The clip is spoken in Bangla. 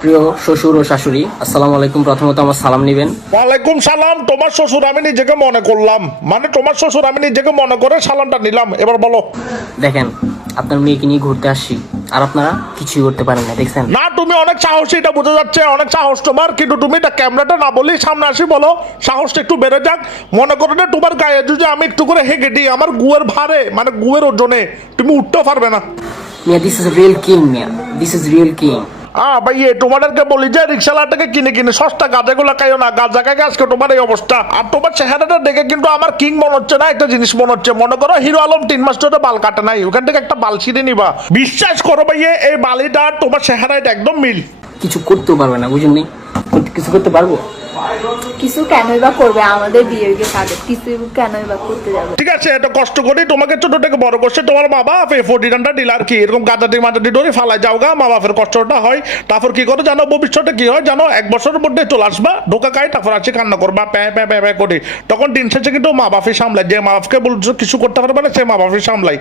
প্রিয় শ্বশুর ও শাশুড়ি, আসসালামু আলাইকুম। প্রথমত আমার সালাম নেবেন। ওয়ালাইকুম সালাম। তোমার শ্বশুর আমি নিজেকে মনে করলাম, মানে তোমার শ্বশুর আমি নিজেকে মনে করে সালামটা নিলাম। এবার বলো। দেখেন, আপনার মেয়েকে নিয়ে ঘুরতে আসছি, আর আপনারা কিছুই করতে পারেন না, দেখছেন? না, তুমি অনেক সাহসী, এটা বোঝা যাচ্ছে, অনেক সাহস তোমার। কিন্তু তুমি এটা ক্যামেরাটা না বলেই সামনে আসি বলো, সাহসটা একটু বেড়ে যাক। মনে করো না তোমার গায়ে যদি আমি একটু করে হেগে দিই, আমার গুয়ের ভারে, মানে গুয়ের ওজনে তুমি উঠতেও পারবে না। মিয়া, দিস ইজ রিয়েল কিং। মিয়া, দিস ইজ রিয়েল কিং। ভাই তোমাদেরকে বলি যে রিক্সাওয়ালাটাকে কিনে কিনে সস্তা গাঁজাগুলো খাইও না, গাঁজা খাই আজকে তোমার এই অবস্থা। আর তোমার চেহারাটা দেখে কিন্তু আমার কিং মনে হচ্ছে না, একটা জিনিস মনে হচ্ছে। মনে করো হিরো আলম 3 মাস ধরে বাল কাটে নাই, ওখান থেকে একটা বাল ছিঁড়ে নিবা। বিশ্বাস করো ভাইয়ে, এই বালিটা আর তোমার চেহারাটা একদম মিল। কিছু করতেও পারবে না, বুঝুন নি? কিছু করতে পারবো? কিছু কেনই বা করবে আমাদের বিয়ের কাজে, কিছু কেনই বা করতে যাবে? ঠিক আছে, এত কষ্ট করি তোমাকে ছোট থেকে বড় করছে তোমার মা বাপ, এই 40 ডিলার কি এরকম গাঁজাটি মাজাটি ধরে ফালাই যাও গা, মা বাপের কষ্টটা হয়। তারপর কি করে জানো ভবিষ্যতে কি হয় জানো? 1 বছরের মধ্যে চলে আসবা, ঢোকা খাই, তারপর আসি কান্না করবা, প্যাঁ প্যাঁ প্যাঁ প্যাঁ করে। তখন দিন শেষে কিন্তু মা বাপই সামলায়, যে মা বাপকে বলছো কিছু করতে পারবে না, সে মা বাপই সামলায়।